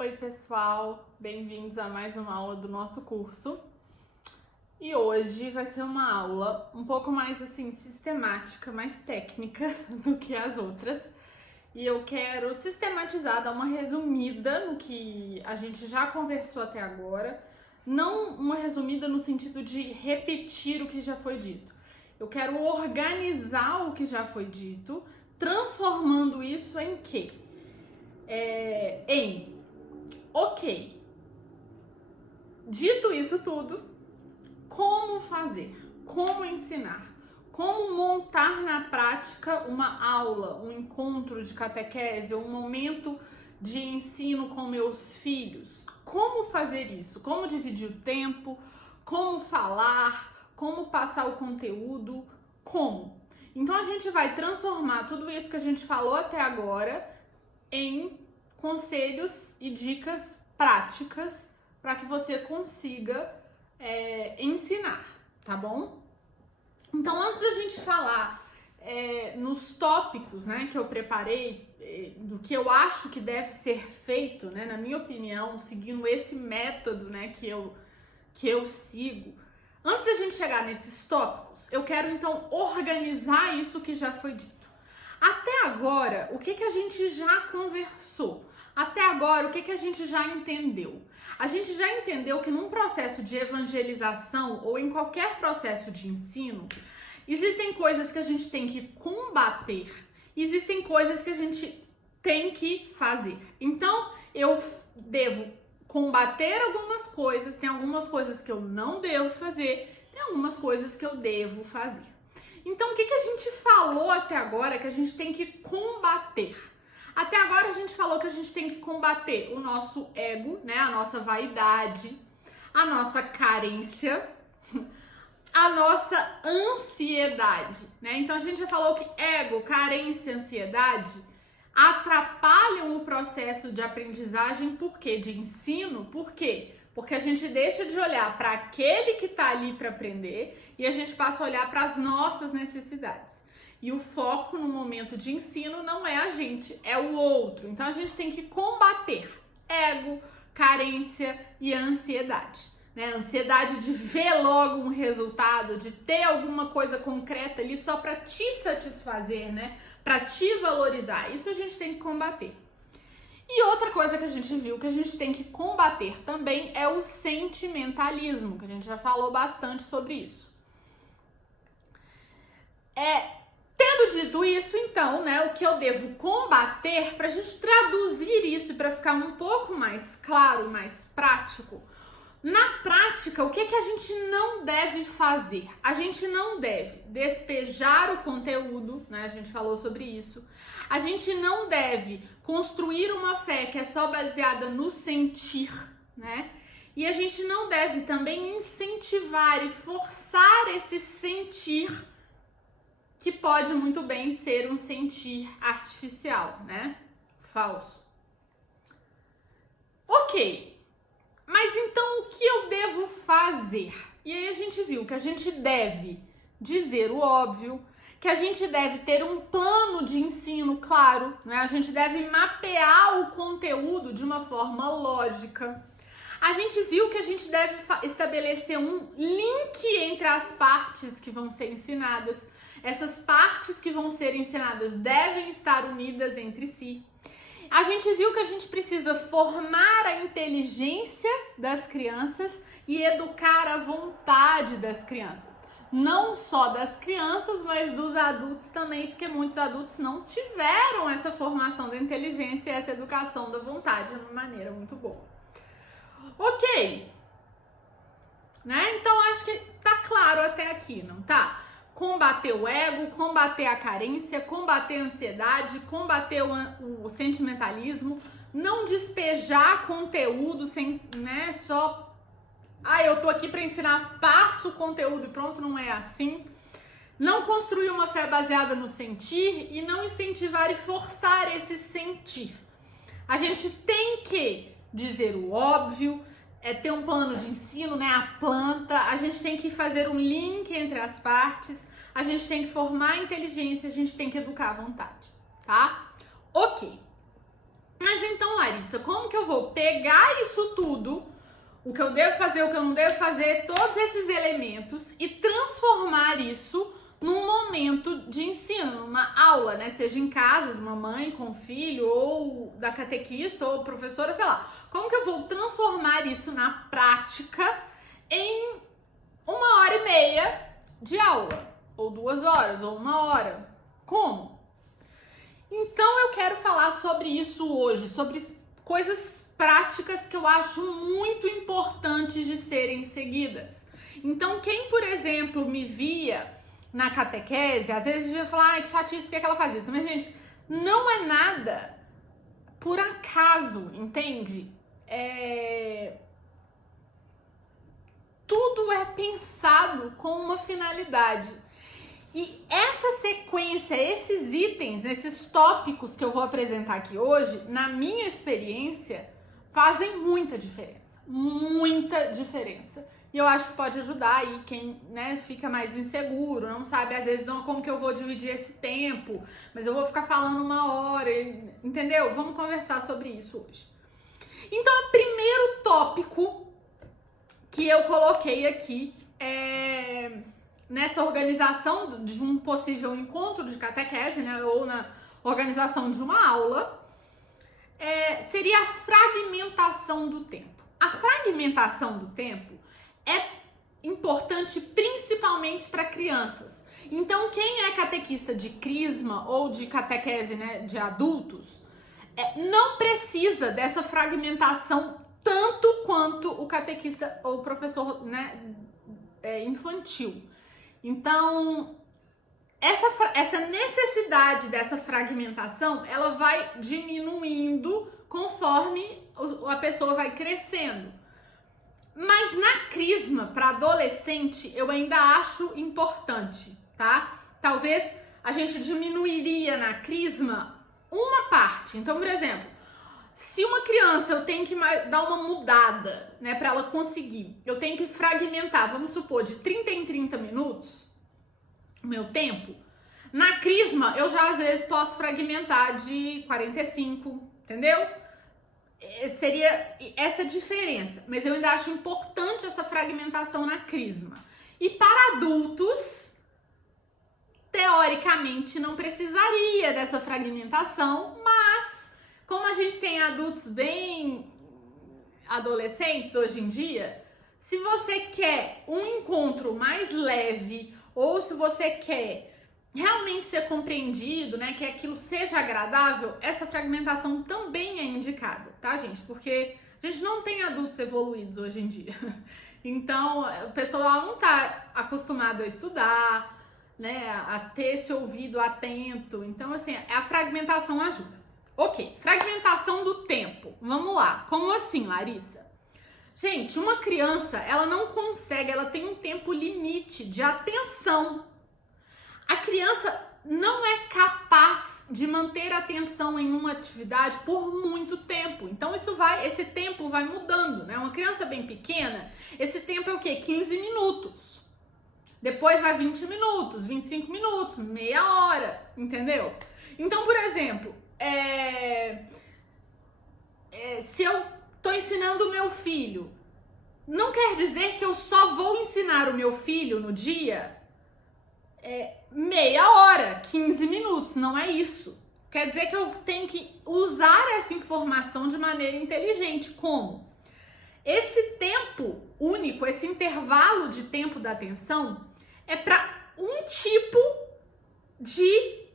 Oi, pessoal, bem-vindos a mais uma aula do nosso curso. E hoje vai ser uma aula um pouco mais assim sistemática, mais técnica do que as outras. E eu quero sistematizar, dar uma resumida no que a gente já conversou até agora, não uma resumida no sentido de repetir o que já foi dito. Eu quero organizar o que já foi dito, transformando isso em quê? Ok, dito isso tudo, como fazer? Como ensinar? Como montar na prática uma aula, um encontro de catequese, um momento de ensino com meus filhos? Como fazer isso? Como dividir o tempo? Como falar? Como passar o conteúdo? Como? Então a gente vai transformar tudo isso que a gente falou até agora em conselhos e dicas práticas para que você consiga ensinar, tá bom? Então, antes da gente falar nos tópicos, né, que eu preparei, do que eu acho que deve ser feito, né, na minha opinião, seguindo esse método, né, que eu sigo. Antes da gente chegar nesses tópicos, eu quero então organizar isso que já foi dito. Até agora, o que a gente já conversou? Até agora, o que a gente já entendeu? A gente já entendeu que num processo de evangelização ou em qualquer processo de ensino, existem coisas que a gente tem que combater, existem coisas que a gente tem que fazer. Então, eu devo combater algumas coisas, tem algumas coisas que eu não devo fazer, tem algumas coisas que eu devo fazer. Então, o que a gente falou até agora que a gente tem que combater? Até agora a gente falou que a gente tem que combater o nosso ego, né? A nossa vaidade, a nossa carência, a nossa ansiedade, né? Então a gente já falou que ego, carência, ansiedade atrapalham o processo de aprendizagem, por quê? De ensino, por quê? Porque a gente deixa de olhar para aquele que está ali para aprender e a gente passa a olhar para as nossas necessidades. E o foco no momento de ensino não é a gente, é o outro. Então a gente tem que combater ego, carência e ansiedade. Né? Ansiedade de ver logo um resultado, de ter alguma coisa concreta ali só para te satisfazer, né? Para te valorizar. Isso a gente tem que combater. E outra coisa que a gente viu que a gente tem que combater também é o sentimentalismo, que a gente já falou bastante sobre isso. Tendo dito isso, então, né, o que eu devo combater, para a gente traduzir isso para ficar um pouco mais claro e mais prático, na prática, o que a gente não deve fazer? A gente não deve despejar o conteúdo, né? A gente falou sobre isso. A gente não deve construir uma fé que é só baseada no sentir, né? E a gente não deve também incentivar e forçar esse sentir, que pode muito bem ser um sentir artificial, né? Falso. Ok. Mas então o que eu devo fazer? E aí a gente viu que a gente deve dizer o óbvio, que a gente deve ter um plano de ensino claro, né? A gente deve mapear o conteúdo de uma forma lógica. A gente viu que a gente deve estabelecer um link entre as partes que vão ser ensinadas. Essas partes que vão ser ensinadas devem estar unidas entre si. A gente viu que a gente precisa formar a inteligência das crianças e educar a vontade das crianças. Não só das crianças, mas dos adultos também, porque muitos adultos não tiveram essa formação da inteligência e essa educação da vontade de uma maneira muito boa. Ok, né? Então acho que tá claro até aqui, não tá? Combater o ego, combater a carência, combater a ansiedade, combater o sentimentalismo, não despejar conteúdo sem, né, só eu tô aqui para ensinar, passo o conteúdo e pronto, não é assim. Não construir uma fé baseada no sentir e não incentivar e forçar esse sentir. A gente tem que dizer o óbvio, ter um plano de ensino, né, a planta, a gente tem que fazer um link entre as partes, a gente tem que formar a inteligência, a gente tem que educar a vontade, tá? Ok. Mas então, Larissa, como que eu vou pegar isso tudo, o que eu devo fazer, o que eu não devo fazer, todos esses elementos e transformar isso num momento de ensino, numa aula, né? Seja em casa, de uma mãe com o filho, ou da catequista, ou professora, sei lá. Como que eu vou transformar isso na prática em 1h30 de aula? Ou 2 horas, ou 1 hora? Como? Então eu quero falar sobre isso hoje, sobre coisas práticas que eu acho muito importantes de serem seguidas. Então quem, por exemplo, me via na catequese, às vezes devia falar, ai, que chatice, por que ela faz isso? Mas, gente, não é nada por acaso, entende? Tudo é pensado com uma finalidade. E essa sequência, esses itens, esses tópicos que eu vou apresentar aqui hoje, na minha experiência, fazem muita diferença. Muita diferença. E eu acho que pode ajudar aí quem, né, fica mais inseguro, não sabe, às vezes, não, como que eu vou dividir esse tempo, mas eu vou ficar falando 1 hora, entendeu? Vamos conversar sobre isso hoje. Então, o primeiro tópico que eu coloquei aqui nessa organização de um possível encontro de catequese, né, ou na organização de uma aula, seria a fragmentação do tempo. A fragmentação do tempo é importante principalmente para crianças. Então, quem é catequista de crisma ou de catequese, né, de adultos, não precisa dessa fragmentação tanto quanto o catequista ou o professor, né, infantil. Então, essa necessidade dessa fragmentação, ela vai diminuindo conforme a pessoa vai crescendo. Mas na crisma, para adolescente, eu ainda acho importante, tá? Talvez a gente diminuiria na crisma uma parte. Então, por exemplo, se uma criança eu tenho que dar uma mudada, né, para ela conseguir, eu tenho que fragmentar, vamos supor, de 30 em 30 minutos, o meu tempo, na crisma eu já às vezes posso fragmentar de 45, entendeu? Seria essa diferença, mas eu ainda acho importante essa fragmentação na crisma. E para adultos, teoricamente não precisaria dessa fragmentação, mas como a gente tem adultos bem adolescentes hoje em dia, se você quer um encontro mais leve ou se você quer realmente ser compreendido, né, que aquilo seja agradável, essa fragmentação também é indicada, tá, gente? Porque a gente não tem adultos evoluídos hoje em dia. Então, o pessoal não tá acostumado a estudar, né, a ter esse ouvido atento. Então, assim, a fragmentação ajuda. Ok, fragmentação do tempo. Vamos lá. Como assim, Larissa? Gente, uma criança, ela não consegue, ela tem um tempo limite de atenção. A criança não é capaz de manter a atenção em uma atividade por muito tempo. Então esse tempo vai mudando, né? Uma criança bem pequena, esse tempo é o quê? 15 minutos. Depois vai 20 minutos, 25 minutos, meia hora, entendeu? Então, por exemplo, se eu tô ensinando o meu filho, não quer dizer que eu só vou ensinar o meu filho no dia meia hora, 15 minutos, não é isso. Quer dizer que eu tenho que usar essa informação de maneira inteligente. Como? Esse tempo único, esse intervalo de tempo da atenção é para um tipo de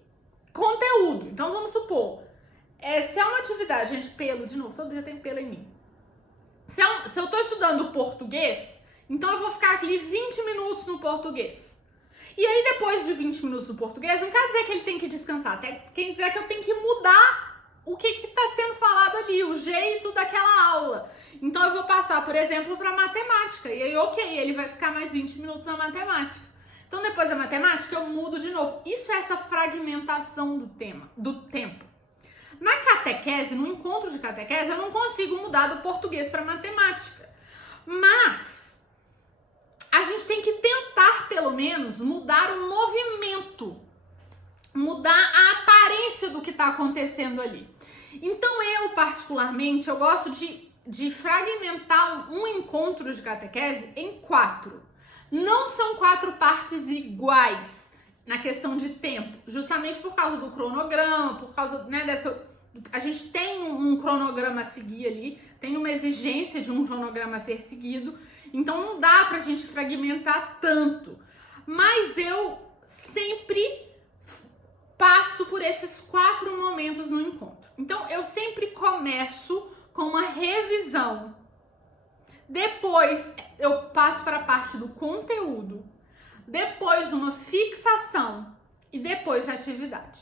conteúdo. Então, vamos supor, se é uma atividade, gente, pelo, de novo, todo dia tem pelo em mim. Se eu tô estudando português, então eu vou ficar ali 20 minutos no português. E aí, depois de 20 minutos no português, não quer dizer que ele tem que descansar, quer dizer que eu tenho que mudar o que tá sendo falado ali, o jeito daquela aula. Então, eu vou passar, por exemplo, para matemática. E aí, ok, ele vai ficar mais 20 minutos na matemática. Então, depois da matemática, eu mudo de novo. Isso é essa fragmentação do tempo. Na catequese, no encontro de catequese, eu não consigo mudar do português para matemática. Mas a gente tem que tentar, pelo menos, mudar o movimento, mudar a aparência do que está acontecendo ali. Então eu, particularmente, eu gosto de fragmentar um encontro de catequese em 4. Não são 4 partes iguais na questão de tempo, justamente por causa do cronograma, por causa, né, a gente tem um cronograma a seguir ali, tem uma exigência de um cronograma a ser seguido, então não dá pra gente fragmentar tanto. Mas eu sempre passo por esses 4 momentos no encontro. Então eu sempre começo com uma revisão. Depois eu passo para a parte do conteúdo. Depois uma fixação e depois a atividade.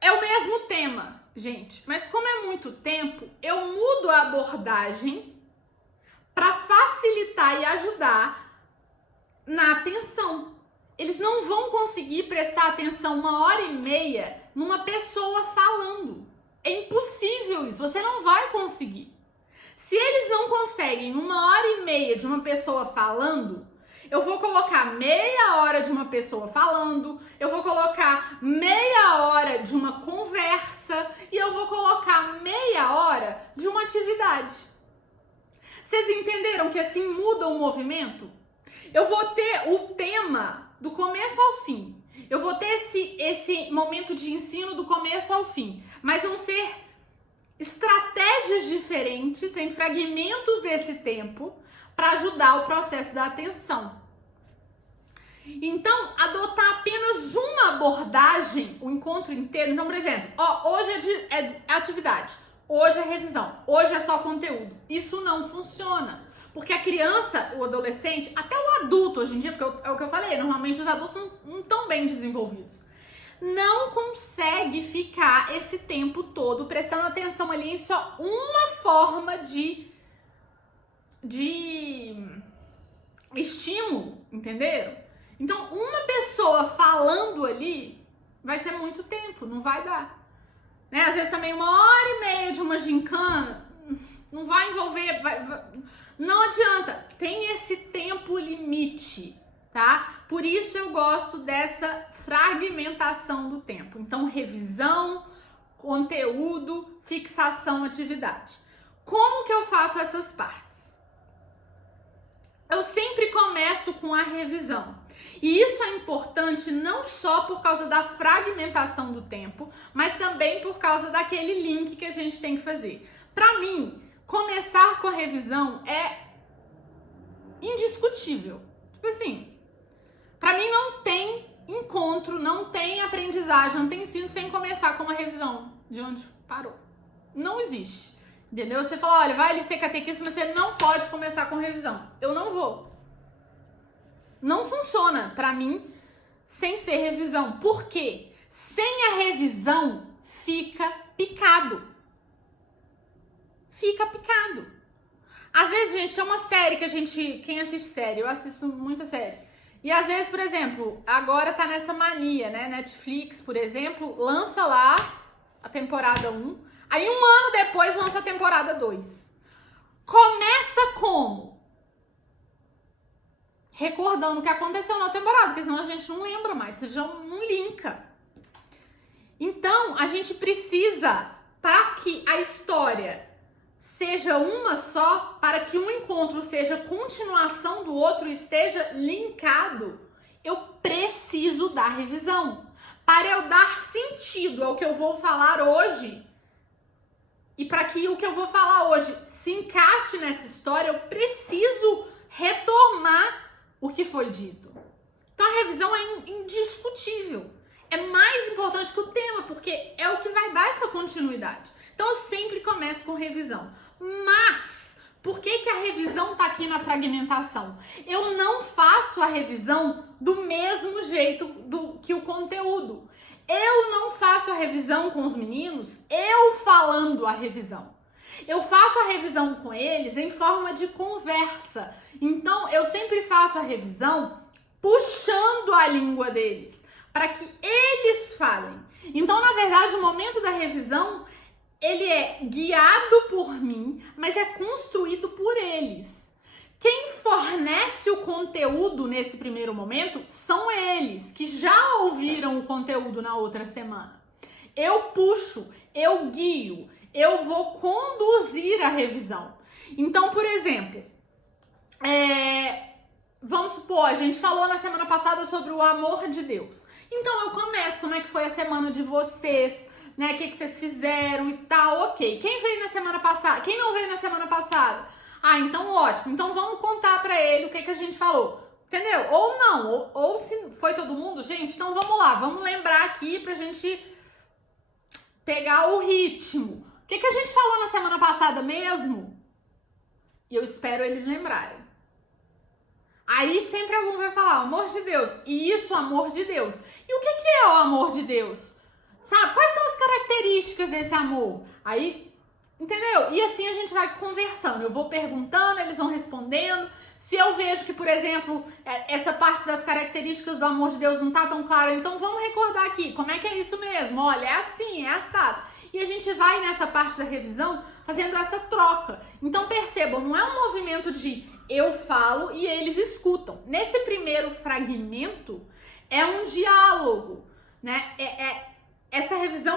É o mesmo tema, gente, mas como é muito tempo, eu mudo a abordagem para facilitar e ajudar na atenção. Eles não vão conseguir prestar atenção 1h30 numa pessoa falando. É impossível isso, você não vai conseguir. Se eles não conseguem 1h30 de uma pessoa falando, eu vou colocar meia hora de uma pessoa falando, eu vou colocar meia hora de uma conversa e eu vou colocar meia hora de uma atividade. Vocês entenderam que assim muda o movimento? Eu vou ter o tema do começo ao fim. Eu vou ter esse momento de ensino do começo ao fim, mas vão ser estratégias diferentes em fragmentos desse tempo para ajudar o processo da atenção. Então, adotar apenas uma abordagem, o encontro inteiro. Então, por exemplo, hoje é atividade, hoje é revisão, hoje é só conteúdo. Isso não funciona. Porque a criança, o adolescente, até o adulto hoje em dia, porque é o que eu falei, normalmente os adultos não estão bem desenvolvidos, não consegue ficar esse tempo todo prestando atenção ali em só uma forma de estímulo, entenderam? Então, uma pessoa falando ali vai ser muito tempo, não vai dar. Né? Às vezes também 1h30 de uma gincana não vai envolver... Não adianta, tem esse tempo limite, tá? Por isso eu gosto dessa fragmentação do tempo. Então, revisão, conteúdo, fixação, atividade. Como que eu faço essas partes? Eu sempre começo com a revisão. E isso é importante não só por causa da fragmentação do tempo, mas também por causa daquele link que a gente tem que fazer. Para mim, começar com a revisão é indiscutível. Tipo assim, pra mim não tem encontro, não tem aprendizagem, não tem ensino sem começar com uma revisão de onde parou. Não existe. Entendeu? Você fala, olha, vai ali ser catequista, mas você não pode começar com revisão. Eu não vou. Não funciona pra mim sem ser revisão. Por quê? Sem a revisão fica picado. Fica picado. Às vezes, gente, tem uma série que quem assiste série, eu assisto muita série. E às vezes, por exemplo, agora tá nessa mania, né? Netflix, por exemplo, lança lá a temporada 1, aí 1 ano depois lança a temporada 2. Começa como? Recordando o que aconteceu na temporada, porque senão a gente não lembra mais, você já não linka. Então, a gente precisa, para que a história seja uma só, para que um encontro seja continuação do outro, esteja linkado, eu preciso dar revisão. Para eu dar sentido ao que eu vou falar hoje, e para que o que eu vou falar hoje se encaixe nessa história, eu preciso retomar o que foi dito. Então a revisão é indiscutível. É mais importante que o tema, porque é o que vai dar essa continuidade. Então eu sempre começo com revisão. Mas, por que a revisão tá aqui na fragmentação? Eu não faço a revisão do mesmo jeito que o conteúdo. Eu não faço a revisão com os meninos, eu falando a revisão. Eu faço a revisão com eles em forma de conversa. Então, eu sempre faço a revisão puxando a língua deles, para que eles falem. Então, na verdade, o momento da revisão, ele é guiado por mim, mas é construído por eles. Quem fornece o conteúdo nesse primeiro momento são eles, que já ouviram o conteúdo na outra semana. Eu puxo, eu guio, eu vou conduzir a revisão. Então, por exemplo, vamos supor, a gente falou na semana passada sobre o amor de Deus. Então eu começo, como é que foi a semana de vocês, né? O que vocês fizeram e tal, ok. Quem veio na semana passada? Quem não veio na semana passada? Ah, então ótimo. Então vamos contar pra ele o que a gente falou. Entendeu? Ou não, ou se foi todo mundo, gente, então vamos lá, vamos lembrar aqui pra gente pegar o ritmo. O que a gente falou na semana passada mesmo? E eu espero eles lembrarem. Aí sempre algum vai falar, amor de Deus. E isso, amor de Deus. E o que é o amor de Deus? Sabe? Quais são as características desse amor? Aí, entendeu? E assim a gente vai conversando. Eu vou perguntando, eles vão respondendo. Se eu vejo que, por exemplo, essa parte das características do amor de Deus não tá tão clara, então vamos recordar aqui. Como é que é isso mesmo? Olha, é assim, é assado. E a gente vai nessa parte da revisão fazendo essa troca. Então percebam, não é um movimento de eu falo e eles escutam. Nesse primeiro fragmento é um diálogo, né? Essa revisão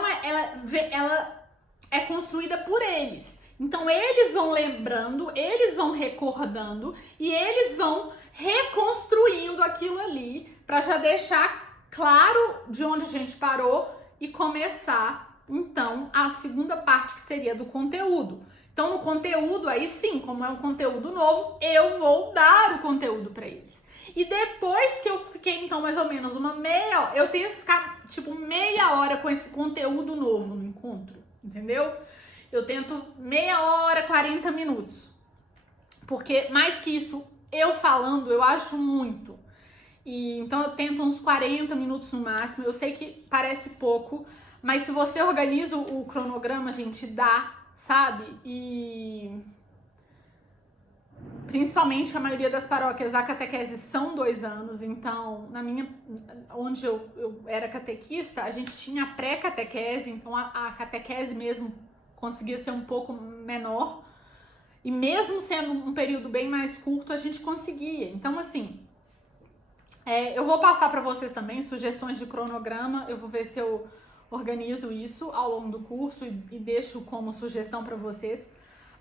ela é construída por eles. Então eles vão lembrando, eles vão recordando e eles vão reconstruindo aquilo ali para já deixar claro de onde a gente parou e começar então a segunda parte que seria do conteúdo. Então no conteúdo aí sim, como é um conteúdo novo, eu vou dar o conteúdo para eles. E depois que eu fiquei então mais ou menos eu tento ficar tipo meia hora com esse conteúdo novo no encontro, entendeu? Eu tento meia hora, 40 minutos. Porque mais que isso, eu falando, eu acho muito. E então eu tento uns 40 minutos no máximo. Eu sei que parece pouco, mas se você organiza o cronograma, gente, dá, sabe? E principalmente a maioria das paróquias, a catequese são 2 anos. Então, onde eu era catequista, a gente tinha pré-catequese. Então a catequese mesmo conseguia ser um pouco menor, e mesmo sendo um período bem mais curto, a gente conseguia. Então, assim, eu vou passar para vocês também sugestões de cronograma, eu vou ver se eu organizo isso ao longo do curso e deixo como sugestão para vocês.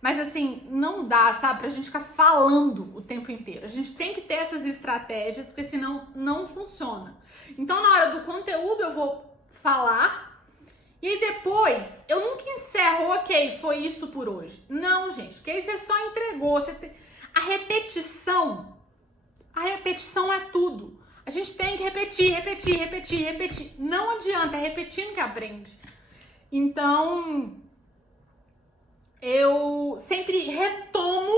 Mas, assim, não dá, sabe, pra gente ficar falando o tempo inteiro. A gente tem que ter essas estratégias, porque senão não funciona. Então, na hora do conteúdo, eu vou falar. E aí depois, eu nunca encerro, ok, foi isso por hoje. Não, gente, porque aí você só entregou. A repetição é tudo. A gente tem que repetir. Não adianta, é repetindo que aprende. Então, eu sempre retomo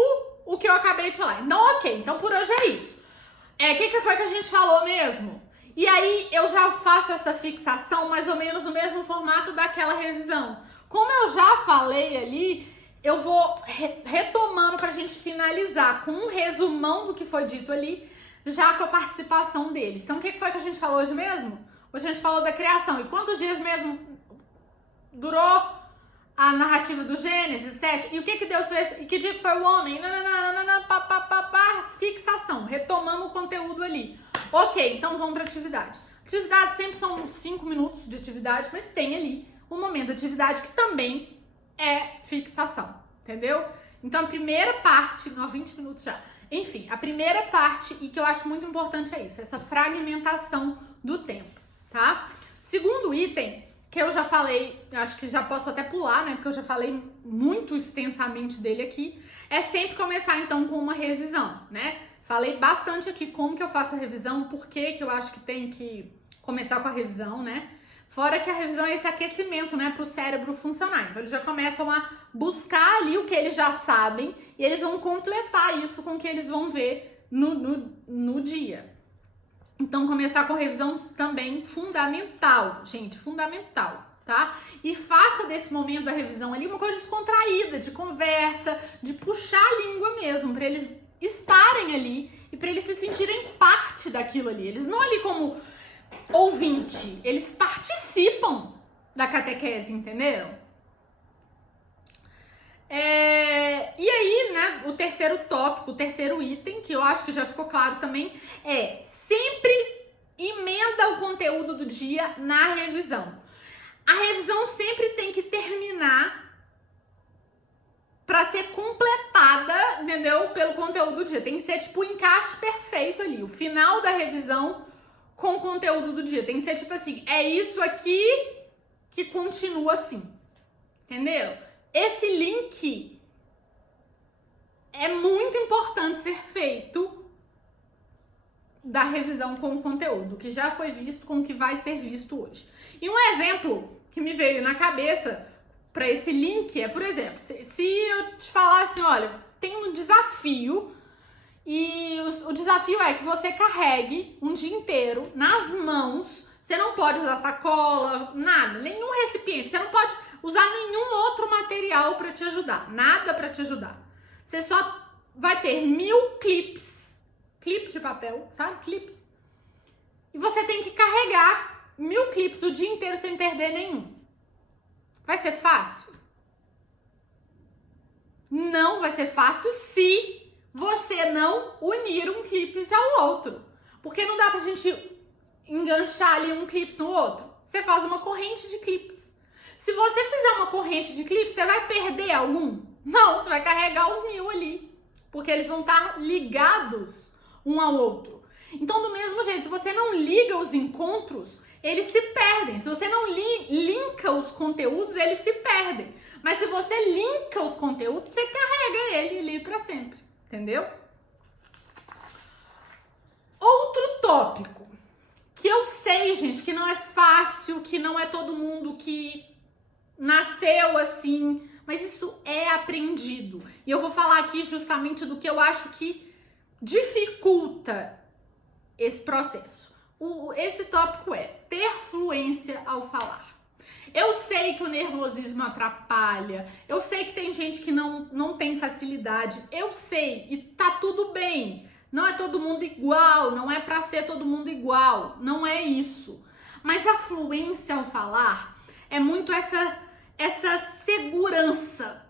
o que eu acabei de falar. Então, ok, então por hoje é isso. O que foi que a gente falou mesmo? E aí eu já faço essa fixação mais ou menos no mesmo formato daquela revisão. Como eu já falei ali, eu vou retomando pra gente finalizar com um resumão do que foi dito ali, já com a participação deles. Então o que foi que a gente falou hoje mesmo? Hoje a gente falou da criação. E quantos dias mesmo durou a narrativa do Gênesis 7? E o que Deus fez? E que dia que foi o homem? Fixação. Retomamos o conteúdo ali. Ok, então vamos para atividade. Atividade sempre são 5 minutos de atividade, mas tem ali um momento de atividade que também é fixação, entendeu? Então a primeira parte, 20 minutos já. Enfim, a primeira parte, e que eu acho muito importante é isso, essa fragmentação do tempo, tá? Segundo item, que eu já falei, acho que já posso até pular, né? Porque eu já falei muito extensamente dele aqui, é sempre começar então com uma revisão, né? Falei bastante aqui como que eu faço a revisão, por que eu acho que tem que começar com a revisão, né? Fora que a revisão é esse aquecimento, né, para o cérebro funcionar. Então, eles já começam a buscar ali o que eles já sabem e eles vão completar isso com o que eles vão ver no dia. Então, começar com a revisão também fundamental, gente, fundamental, tá? E faça desse momento da revisão ali uma coisa descontraída, de conversa, de puxar a língua mesmo, para eles estarem ali e para eles se sentirem parte daquilo ali. Eles não ali como ouvinte, eles participam da catequese, entenderam? E aí, né, o terceiro tópico, o terceiro item, que eu acho que já ficou claro também, é sempre emenda o conteúdo do dia na revisão. A revisão sempre tem que terminar para ser completada, entendeu? Pelo conteúdo do dia. Tem que ser tipo o encaixe perfeito ali. O final da revisão com o conteúdo do dia. Tem que ser tipo assim, é isso aqui que continua assim. Entendeu? Esse link é muito importante ser feito da revisão com o conteúdo, que já foi visto com o que vai ser visto hoje. E um exemplo que me veio na cabeça para esse link é, por exemplo, se eu te falar assim, olha, tem um desafio e o desafio é que você carregue um dia inteiro nas mãos, você não pode usar sacola, nada, nenhum recipiente, você não pode usar nenhum outro material para te ajudar, nada para te ajudar. Você só vai ter 1000 clips de papel, sabe? Clips. E você tem que carregar 1000 clips o dia inteiro sem perder nenhum. Vai ser fácil? Não vai ser fácil se você não unir um clipe ao outro. Porque não dá pra gente enganchar ali um clipe no outro. Você faz uma corrente de clipes. Se você fizer uma corrente de clipes, você vai perder algum? Não, você vai carregar os 1000 ali. Porque eles vão estar ligados um ao outro. Então, do mesmo jeito, se você não liga os encontros, eles se perdem. Se você não linka os conteúdos, eles se perdem. Mas se você linka os conteúdos, você carrega ele ali para sempre. Entendeu? Outro tópico que eu sei, gente, que não é fácil, que não é todo mundo que nasceu assim, mas isso é aprendido. E eu vou falar aqui justamente do que eu acho que dificulta esse processo. Esse tópico é ter fluência ao falar. Eu sei que o nervosismo atrapalha, eu sei que tem gente que não tem facilidade, eu sei, e tá tudo bem. Não é todo mundo igual, não é pra ser todo mundo igual, não é isso. Mas a fluência ao falar é muito essa segurança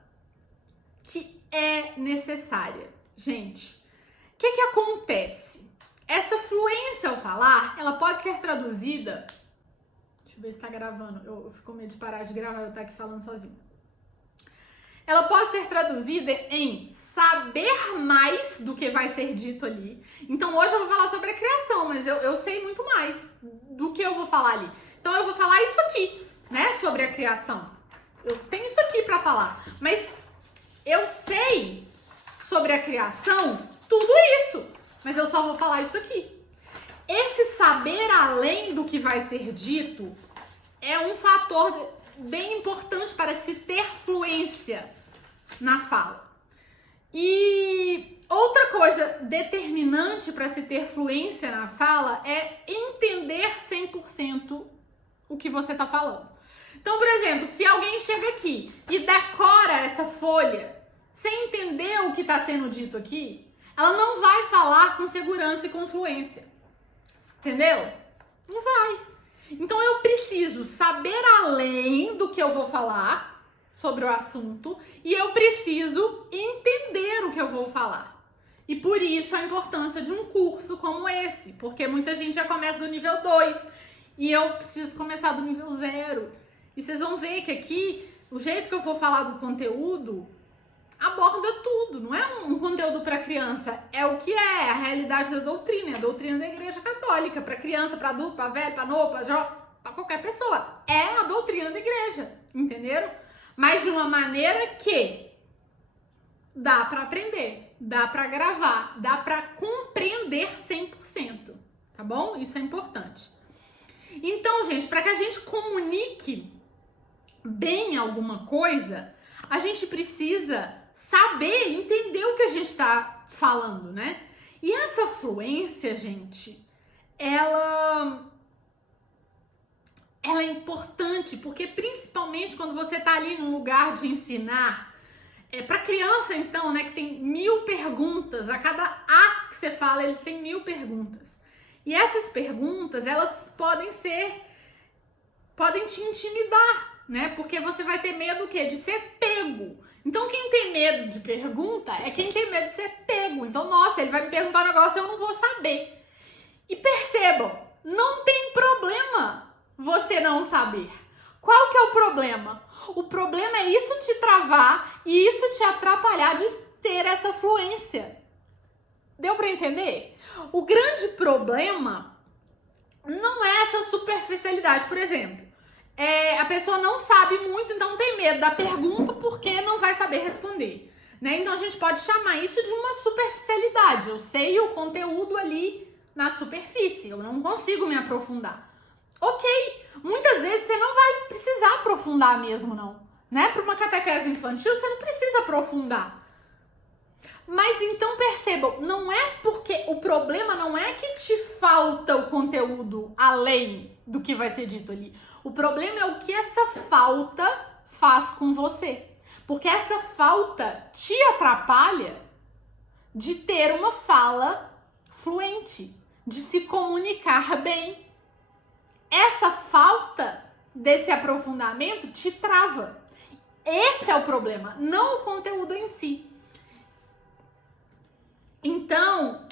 que é necessária. Gente, o que acontece? Essa fluência ao falar, ela pode ser traduzida... Deixa eu ver se tá gravando. Eu fico com medo de parar de gravar, eu estar aqui falando sozinho. Ela pode ser traduzida em saber mais do que vai ser dito ali. Então hoje eu vou falar sobre a criação, mas eu sei muito mais do que eu vou falar ali. Então eu vou falar isso aqui, né, sobre a criação. Eu tenho isso aqui pra falar, mas eu sei sobre a criação tudo isso, mas eu só vou falar isso aqui. Esse saber além do que vai ser dito é um fator bem importante para se ter fluência na fala. E outra coisa determinante para se ter fluência na fala é entender 100% o que você está falando. Então, por exemplo, se alguém chega aqui e decora essa folha sem entender o que está sendo dito aqui, ela não vai falar com segurança e com fluência. Entendeu? Não vai. Então eu preciso saber além do que eu vou falar sobre o assunto e eu preciso entender o que eu vou falar. E por isso a importância de um curso como esse, porque muita gente já começa do nível 2 e eu preciso começar do nível 0. E vocês vão ver que aqui, o jeito que eu vou falar do conteúdo aborda tudo, não é um conteúdo para criança, é o que é a realidade da doutrina, a doutrina da Igreja Católica, para criança, para adulto, para velho, para novo, para qualquer pessoa. É a doutrina da Igreja, entenderam? Mas de uma maneira que dá para aprender, dá para gravar, dá para compreender 100%, tá bom? Isso é importante. Então, gente, para que a gente comunique bem alguma coisa, a gente precisa saber, entender o que a gente está falando, né? E essa fluência, gente, ela é importante, porque principalmente quando você tá ali num lugar de ensinar, para criança então, né, que tem 1000 perguntas, a cada A que você fala, eles têm 1000 perguntas. E essas perguntas, elas podem te intimidar, né? Porque você vai ter medo o quê? De ser pego. Então, quem tem medo de pergunta é quem tem medo de ser pego. Então, nossa, ele vai me perguntar um negócio e eu não vou saber. E percebam, não tem problema você não saber. Qual que é o problema? O problema é isso te travar e isso te atrapalhar de ter essa fluência. Deu para entender? O grande problema não é essa superficialidade. Por exemplo, a pessoa não sabe muito, então tem medo da pergunta porque não vai saber responder, né? Então a gente pode chamar isso de uma superficialidade. Eu sei o conteúdo ali na superfície, eu não consigo me aprofundar. Ok, muitas vezes você não vai precisar aprofundar mesmo, não, né? Para uma catequese infantil, você não precisa aprofundar. Mas então percebam, não é porque o problema não é que te falta o conteúdo além do que vai ser dito ali. O problema é o que essa falta faz com você. Porque essa falta te atrapalha de ter uma fala fluente, de se comunicar bem. Essa falta desse aprofundamento te trava. Esse é o problema, não o conteúdo em si. Então,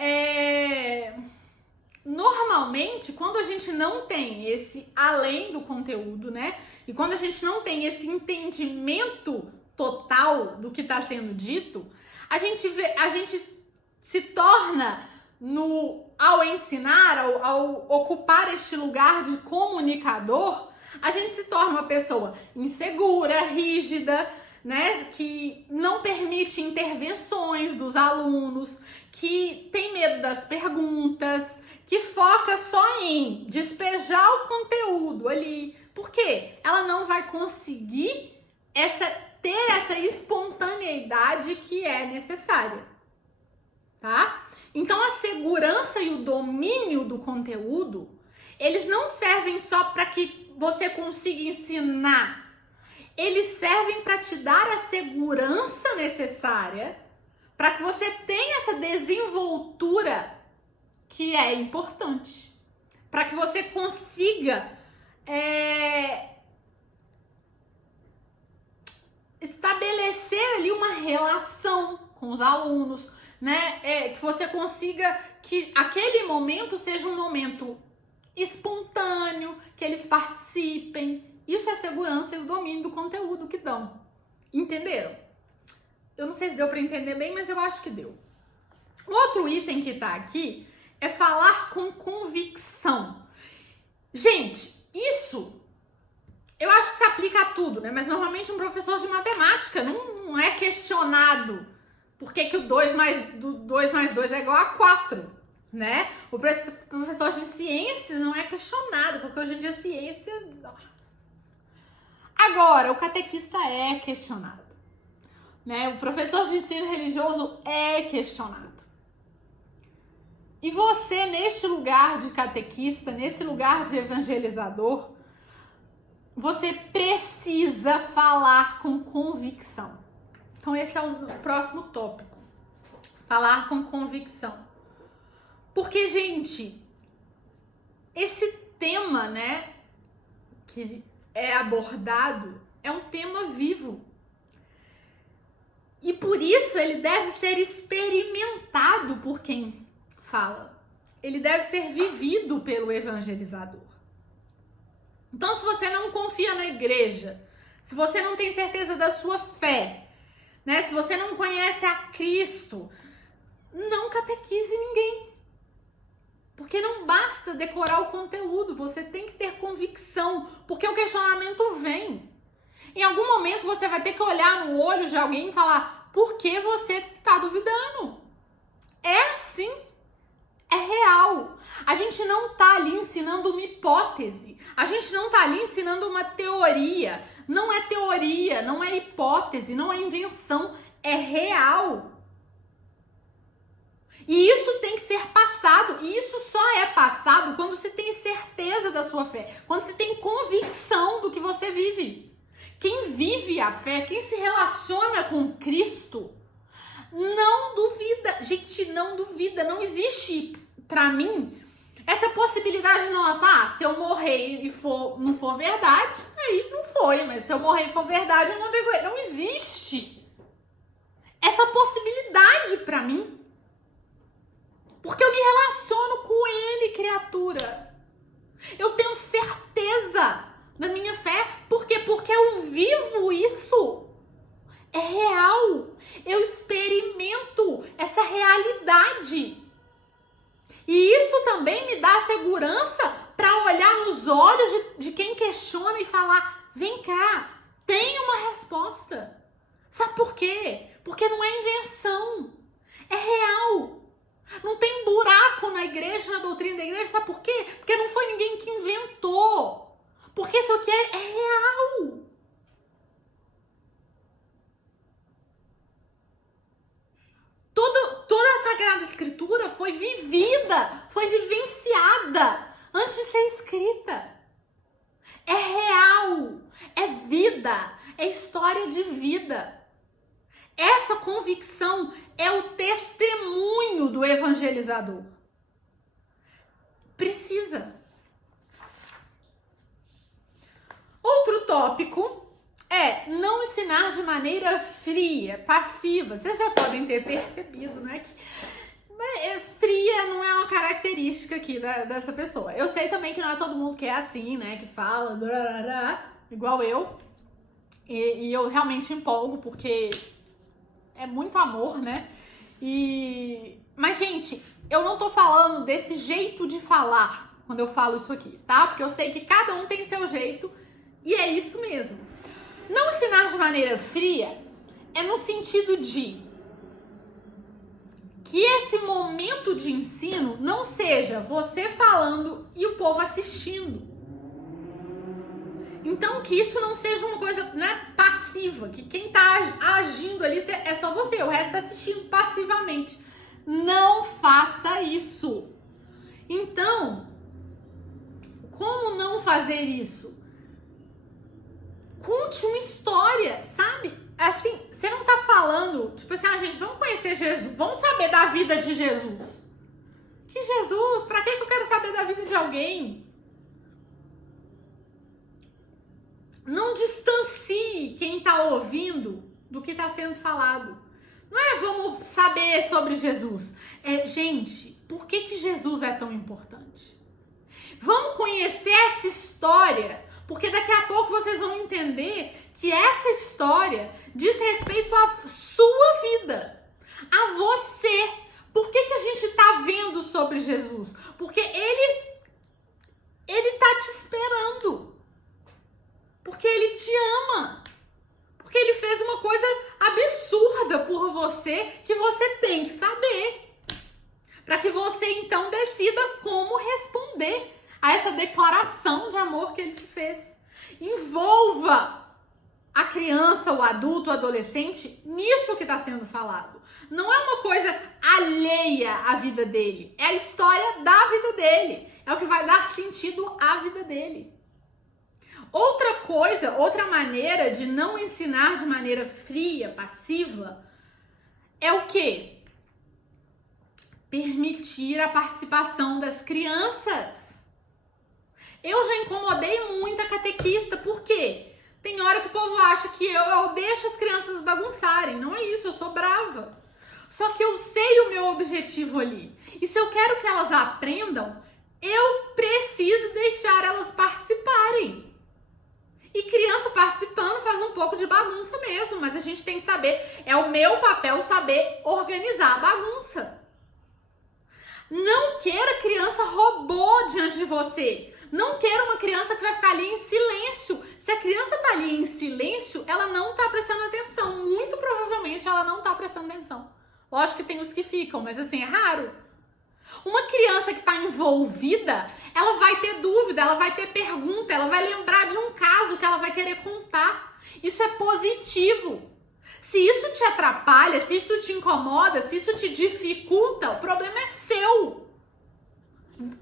normalmente, quando a gente não tem esse além do conteúdo, né? E quando a gente não tem esse entendimento total do que está sendo dito, a gente se torna ao ensinar, ao ocupar este lugar de comunicador, a gente se torna uma pessoa insegura, rígida, né, que não permite intervenções dos alunos, que tem medo das perguntas, que foca só em despejar o conteúdo ali. Por quê? Ela não vai conseguir ter essa espontaneidade que é necessária, tá? Então a segurança e o domínio do conteúdo, eles não servem só para que você consiga ensinar. Eles servem para te dar a segurança necessária para que você tenha essa desenvoltura que é importante. Para que você consiga estabelecer ali uma relação com os alunos, né? Que você consiga que aquele momento seja um momento espontâneo, que eles participem. Isso é segurança e o domínio do conteúdo que dão. Entenderam? Eu não sei se deu para entender bem, mas eu acho que deu. Outro item que tá aqui é falar com convicção. Gente, isso eu acho que se aplica a tudo, né? Mas normalmente um professor de matemática não é questionado por que o 2 mais 2 é igual a 4, né? O professor de ciências não é questionado, porque hoje em dia a ciência... Agora, o catequista é questionado, né? O professor de ensino religioso é questionado. E você, neste lugar de catequista, nesse lugar de evangelizador, você precisa falar com convicção. Então, esse é o próximo tópico. Falar com convicção. Porque, gente, esse tema, né, que é abordado, é um tema vivo. E por isso ele deve ser experimentado por quem fala. Ele deve ser vivido pelo evangelizador. Então, se você não confia na igreja, se você não tem certeza da sua fé, né, se você não conhece a Cristo, não catequize ninguém. Porque não basta decorar o conteúdo, você tem que ter convicção, porque o questionamento vem. Em algum momento você vai ter que olhar no olho de alguém e falar: por que você está duvidando? É assim, é real. A gente não está ali ensinando uma hipótese, a gente não está ali ensinando uma teoria. Não é teoria, não é hipótese, não é invenção, é real. E isso tem que ser passado, e isso só é passado quando você tem certeza da sua fé, quando você tem convicção do que você vive. Quem vive a fé, quem se relaciona com Cristo, não duvida. Gente, não duvida, não existe pra mim essa possibilidade nossa. Se eu morrer e não for verdade, aí não foi, mas se eu morrer e for verdade, eu não tenho. Não existe essa possibilidade pra mim. Porque eu me relaciono com ele, criatura. Eu tenho certeza da minha fé. Por quê? Porque eu vivo isso. É real. Eu experimento essa realidade. E isso também me dá segurança para olhar nos olhos de quem questiona e falar: vem cá, tem uma resposta. Sabe por quê? Porque não é invenção. É real. Não tem buraco na igreja, na doutrina da igreja. Sabe por quê? Porque não foi ninguém que inventou. Porque isso aqui é real. Toda a Sagrada Escritura foi vivida, foi vivenciada antes de ser escrita. É real, é vida, é história de vida. Essa convicção é o testemunho do evangelizador. Precisa. Outro tópico é não ensinar de maneira fria, passiva. Vocês já podem ter percebido, né, que fria não é uma característica aqui dessa pessoa. Eu sei também que não é todo mundo que é assim, né, que fala igual eu. E eu realmente empolgo porque é muito amor, né? Mas, gente, eu não tô falando desse jeito de falar quando eu falo isso aqui, tá? Porque eu sei que cada um tem seu jeito e é isso mesmo. Não ensinar de maneira fria é no sentido de que esse momento de ensino não seja você falando e o povo assistindo. Então, que isso não seja uma coisa, né, passiva, que quem tá agindo ali é só você, o resto tá assistindo passivamente. Não faça isso. Então, como não fazer isso? Conte uma história, sabe? Assim, você não tá falando, tipo assim, gente, vamos conhecer Jesus, vamos saber da vida de Jesus. Que Jesus? Pra que eu quero saber da vida de alguém? Não distancie quem tá ouvindo do que tá sendo falado. Não é vamos saber sobre Jesus. Gente, por que Jesus é tão importante? Vamos conhecer essa história, porque daqui a pouco vocês vão entender que essa história diz respeito à sua vida, a você. Por que a gente tá vendo sobre Jesus? Porque ele tá te esperando. Porque ele te ama. Porque ele fez uma coisa absurda por você que você tem que saber. Para que você então decida como responder a essa declaração de amor que ele te fez. Envolva a criança, o adulto, o adolescente nisso que está sendo falado. Não é uma coisa alheia à vida dele. É a história da vida dele. É o que vai dar sentido à vida dele. Outra coisa, outra maneira de não ensinar de maneira fria, passiva, é o quê? Permitir a participação das crianças. Eu já incomodei muito a catequista, por quê? Tem hora que o povo acha que eu deixo as crianças bagunçarem. Não é isso, eu sou brava. Só que eu sei o meu objetivo ali. E se eu quero que elas aprendam, eu preciso deixar elas participarem. E criança participando faz um pouco de bagunça mesmo, mas a gente tem que saber, é o meu papel saber organizar a bagunça. Não queira criança robô diante de você. Não queira uma criança que vai ficar ali em silêncio. Se a criança tá ali em silêncio, ela não tá prestando atenção. Muito provavelmente ela não tá prestando atenção. Lógico que tem os que ficam, mas assim, é raro. Uma criança que tá envolvida, ela vai ter dúvida, ela vai ter pergunta, ela vai lembrar de um caso que ela vai querer contar. Isso é positivo. Se isso te atrapalha, se isso te incomoda, se isso te dificulta, o problema é seu.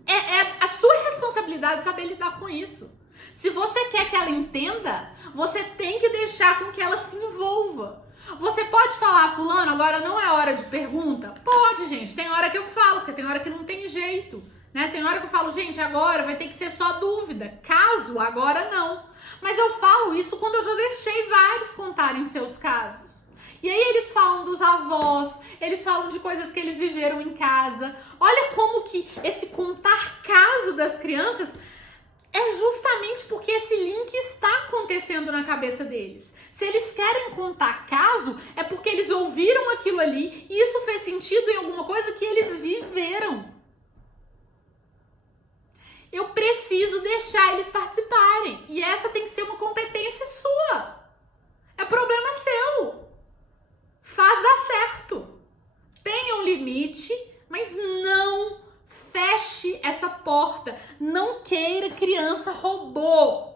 É a sua responsabilidade saber lidar com isso. Se você quer que ela entenda, você tem que deixar com que ela se envolva. Você pode falar, fulano, agora não é hora de pergunta? Pode, gente. Tem hora que eu falo, porque tem hora que não tem jeito, né? Tem hora que eu falo, gente, agora vai ter que ser só dúvida. Caso, agora não. Mas eu falo isso quando eu já deixei vários contarem seus casos. E aí eles falam dos avós, eles falam de coisas que eles viveram em casa. Olha como que esse contar caso das crianças É justamente porque esse link está acontecendo na cabeça deles. Se eles querem contar caso, é porque eles ouviram aquilo ali e isso fez sentido em alguma coisa que eles viveram. Eu preciso deixar eles participarem. E essa tem que ser uma competência sua. É problema seu. Faz dar certo. Tenha um limite, mas não feche essa porta. Não queira criança robô.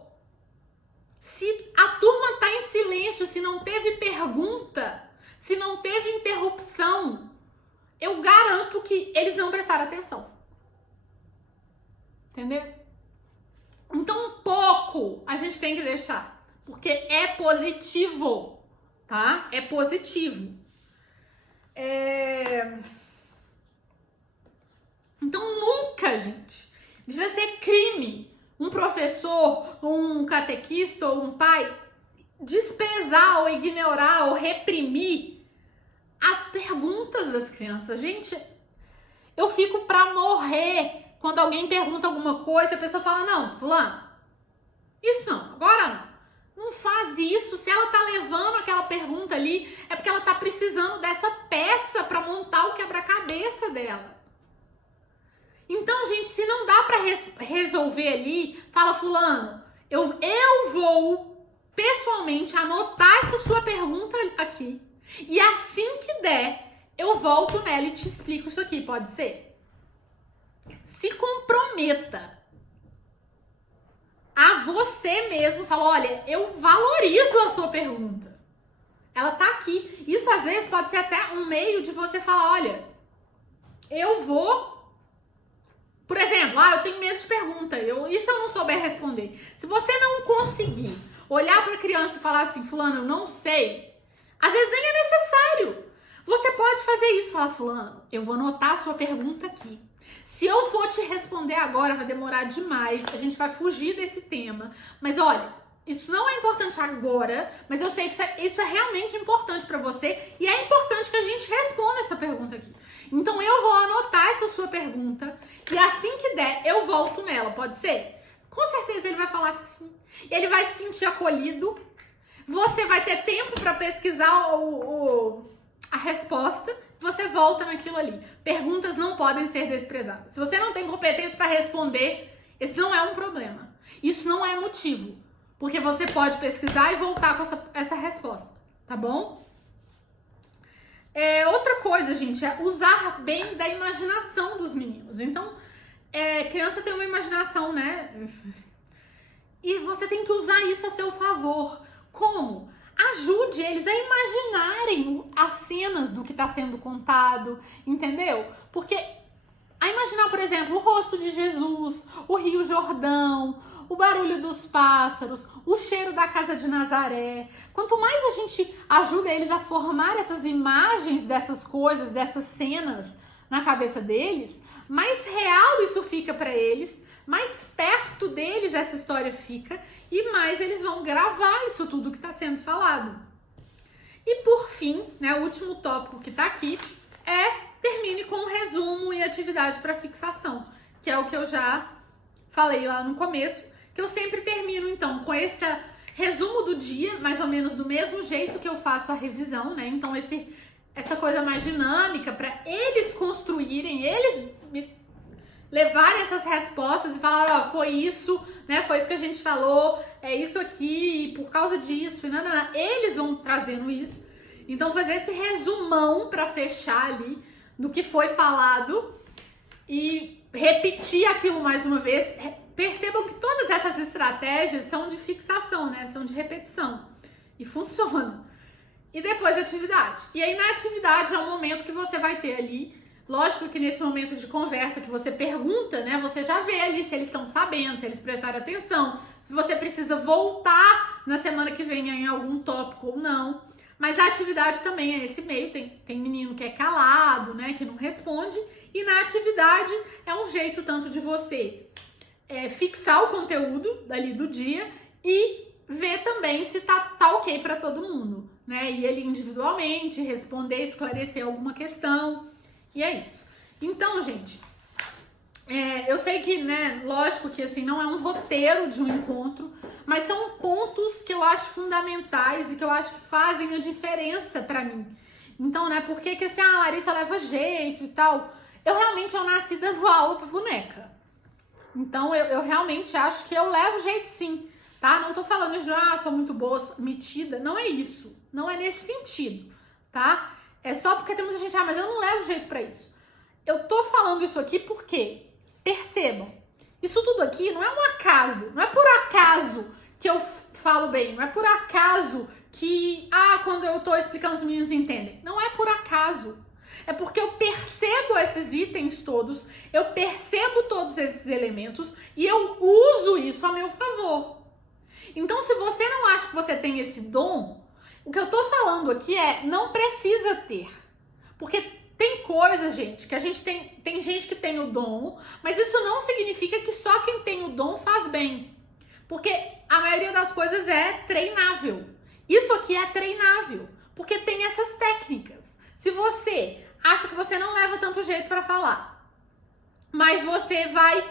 Se a turma tá em silêncio, se não teve pergunta, se não teve interrupção, eu garanto que eles não prestaram atenção. Entendeu? Então, um pouco a gente tem que deixar, porque é positivo, tá? É positivo. Então, nunca, gente, devia ser crime um professor, um catequista ou um pai desprezar ou ignorar ou reprimir as perguntas das crianças. Gente, eu fico pra morrer quando alguém pergunta alguma coisa, a pessoa fala, não, fulano, isso não, agora não. Não faz isso. Se ela tá levando aquela pergunta ali, é porque ela tá precisando dessa peça pra montar o quebra-cabeça dela. Então, gente, se não dá pra resolver ali, fala, fulano, eu vou pessoalmente anotar essa sua pergunta aqui. E assim que der, eu volto nela e te explico isso aqui, pode ser? Se comprometa a você mesmo, fala, olha, eu valorizo a sua pergunta. Ela tá aqui. Isso às vezes pode ser até um meio de você falar, olha, eu vou... Por exemplo, eu tenho medo de pergunta, e se eu não souber responder? Se você não conseguir olhar para a criança e falar assim, fulano, eu não sei, às vezes nem é necessário. Você pode fazer isso, falar, fulano, eu vou anotar a sua pergunta aqui. Se eu for te responder agora, vai demorar demais, a gente vai fugir desse tema. Mas olha, isso não é importante agora, mas eu sei que isso é realmente importante para você e é importante que a gente responda essa pergunta aqui. Então eu vou anotar essa sua pergunta e assim que der, eu volto nela, pode ser? Com certeza ele vai falar que sim. Ele vai se sentir acolhido. Você vai ter tempo para pesquisar a resposta. Você volta naquilo ali. Perguntas não podem ser desprezadas. Se você não tem competência para responder, esse não é um problema. Isso não é motivo. Porque você pode pesquisar e voltar com essa resposta, tá bom? Outra coisa, gente, é usar bem da imaginação dos meninos. Então, criança tem uma imaginação, né? E você tem que usar isso a seu favor. Como? Ajude eles a imaginarem as cenas do que está sendo contado, entendeu? Porque a imaginar, por exemplo, o rosto de Jesus, o Rio Jordão, o barulho dos pássaros, o cheiro da casa de Nazaré. Quanto mais a gente ajuda eles a formar essas imagens dessas coisas, dessas cenas na cabeça deles, mais real isso fica para eles, mais perto deles essa história fica e mais eles vão gravar isso tudo que está sendo falado. E por fim, né, o último tópico que está aqui termine com um resumo e atividade para fixação, que é o que eu já falei lá no começo, que eu sempre termino então com esse resumo do dia, mais ou menos do mesmo jeito que eu faço a revisão, né? Então essa coisa mais dinâmica para eles construírem, eles me levarem essas respostas e falar, foi isso, né? Foi isso que a gente falou, é isso aqui, e por causa disso, e nanana. Eles vão trazendo isso. Então fazer esse resumão para fechar ali do que foi falado e repetir aquilo mais uma vez. Percebam que todas essas estratégias são de fixação, né? São de repetição. E funcionam. E depois a atividade. E aí na atividade é o momento que você vai ter ali. Lógico que nesse momento de conversa que você pergunta, né? Você já vê ali se eles estão sabendo, se eles prestaram atenção. Se você precisa voltar na semana que vem em algum tópico ou não. Mas a atividade também é esse meio. Tem menino que é calado, né? Que não responde. E na atividade é um jeito tanto de você fixar o conteúdo dali do dia e ver também se tá ok para todo mundo, né? E ele individualmente responder, esclarecer alguma questão. E é isso. Então, gente, Eu sei que, né, lógico que assim, não é um roteiro de um encontro, mas são pontos que eu acho fundamentais e que eu acho que fazem a diferença pra mim. Então, né, por que assim, a Larissa leva jeito e tal? Eu nasci dando aula pra boneca. Então, eu realmente acho que eu levo jeito sim, tá? Não tô falando de, sou muito boa, sou metida. Não é isso. Não é nesse sentido, tá? É só porque tem muita gente, mas eu não levo jeito pra isso. Eu tô falando isso aqui porque, percebam, isso tudo aqui não é um acaso. Não é por acaso que eu falo bem. Não é por acaso que, quando eu tô explicando, os meninos entendem. Não é por acaso. É porque eu percebo esses itens todos, eu percebo todos esses elementos e eu uso isso a meu favor. Então, se você não acha que você tem esse dom, o que eu tô falando aqui não precisa ter. Porque tem coisa, gente, que a gente tem gente que tem o dom, mas isso não significa que só quem tem o dom faz bem. Porque a maioria das coisas é treinável. Isso aqui é treinável, porque tem essas técnicas. Se você acha que você não leva tanto jeito para falar, mas você vai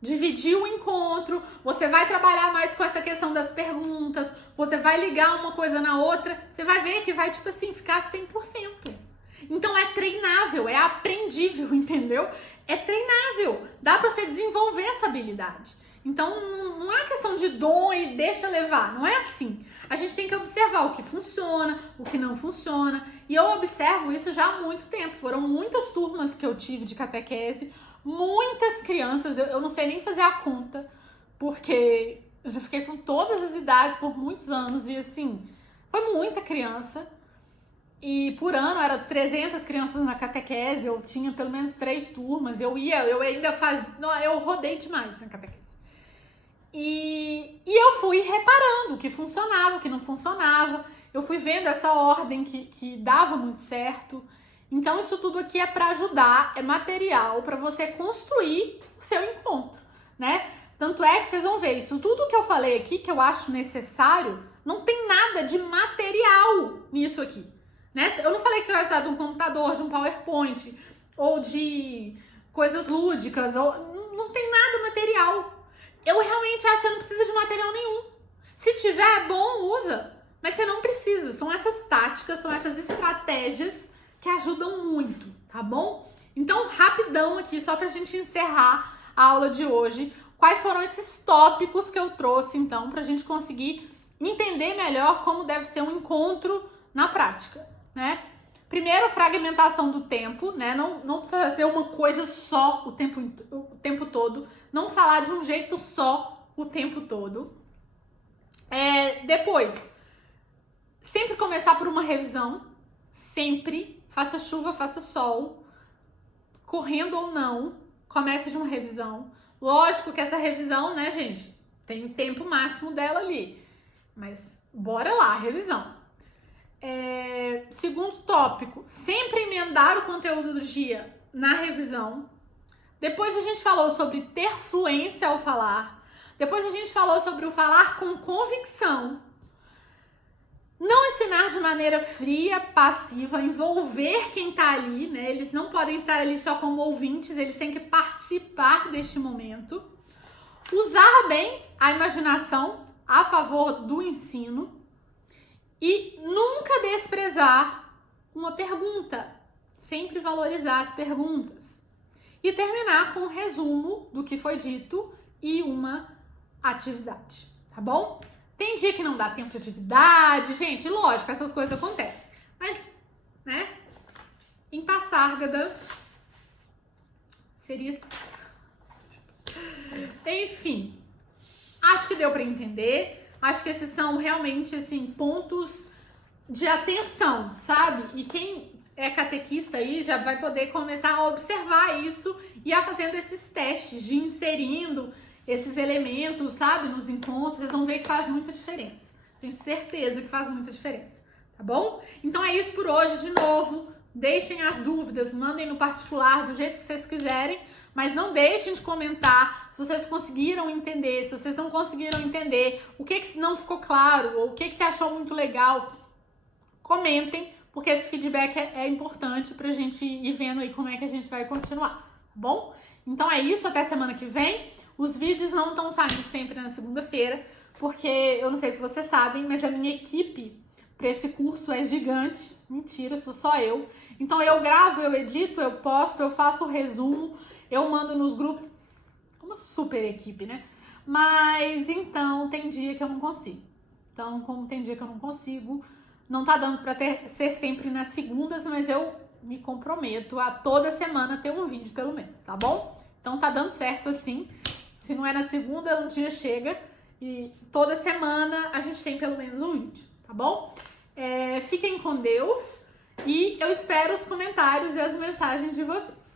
dividir o encontro, você vai trabalhar mais com essa questão das perguntas, você vai ligar uma coisa na outra, você vai ver que vai, tipo assim, ficar 100%. Então é treinável, é aprendível, entendeu? É treinável, dá para você desenvolver essa habilidade. Então não é questão de dom e deixa levar, não é assim. A gente tem que observar o que funciona, o que não funciona. E eu observo isso já há muito tempo. Foram muitas turmas que eu tive de catequese, muitas crianças, eu não sei nem fazer a conta, porque eu já fiquei com todas as idades por muitos anos e assim, foi muita criança. E por ano era 300 crianças na catequese, eu tinha pelo menos 3 turmas, eu ainda fazia, eu rodei demais na catequese. E eu fui reparando o que funcionava, o que não funcionava. Eu fui vendo essa ordem que dava muito certo. Então isso tudo aqui é para ajudar, é material para você construir o seu encontro, né? Tanto é que vocês vão ver, isso tudo que eu falei aqui, que eu acho necessário, não tem nada de material nisso aqui, né? Eu não falei que você vai precisar de um computador, de um PowerPoint, ou de coisas lúdicas, ou não tem nada material. Eu realmente acho que você não precisa de material nenhum. Se tiver, bom, usa. Mas você não precisa. São essas táticas, são essas estratégias que ajudam muito, tá bom? Então, rapidão aqui, só pra gente encerrar a aula de hoje. Quais foram esses tópicos que eu trouxe, então, pra gente conseguir entender melhor como deve ser um encontro na prática, né? Primeiro, fragmentação do tempo, né? Não fazer uma coisa só o tempo todo. Não falar de um jeito só o tempo todo. Depois, sempre começar por uma revisão. Sempre. Faça chuva, faça sol. Correndo ou não, comece de uma revisão. Lógico que essa revisão, né, gente? Tem o tempo máximo dela ali. Mas bora lá, revisão. Segundo tópico, sempre emendar o conteúdo do dia na revisão. Depois a gente falou sobre ter fluência ao falar. Depois a gente falou sobre o falar com convicção. Não ensinar de maneira fria, passiva, envolver quem tá ali, né? Eles não podem estar ali só como ouvintes, eles têm que participar deste momento. Usar bem a imaginação a favor do ensino. E nunca desprezar uma pergunta. Sempre valorizar as perguntas. E terminar com um resumo do que foi dito e uma atividade, tá bom? Tem dia que não dá tempo de atividade, gente, lógico, essas coisas acontecem. Mas, né, em Passárgada seria assim. Enfim, acho que deu para entender. Acho que esses são realmente, assim, pontos de atenção, sabe? E quem é catequista aí já vai poder começar a observar isso e a fazendo esses testes de inserindo esses elementos, sabe? Nos encontros, vocês vão ver que faz muita diferença. Tenho certeza que faz muita diferença, tá bom? Então é isso por hoje. De novo, deixem as dúvidas, mandem no particular do jeito que vocês quiserem, mas não deixem de comentar se vocês conseguiram entender, se vocês não conseguiram entender, o que não ficou claro, ou o que você achou muito legal. Comentem, porque esse feedback é importante pra gente ir vendo aí como é que a gente vai continuar, tá bom? Então é isso, até semana que vem. Os vídeos não estão saindo sempre na segunda-feira, porque eu não sei se vocês sabem, mas a minha equipe para esse curso é gigante. Mentira, sou só eu. Então eu gravo, eu edito, eu posto, eu faço o resumo, eu mando nos grupos. Uma super equipe, né? Mas então tem dia que eu não consigo. Então, como tem dia que eu não consigo, não tá dando pra ser sempre nas segundas, mas eu me comprometo a toda semana ter um vídeo pelo menos, tá bom? Então tá dando certo assim. Se não é na segunda, um dia chega e toda semana a gente tem pelo menos um vídeo, tá bom? Fiquem com Deus e eu espero os comentários e as mensagens de vocês.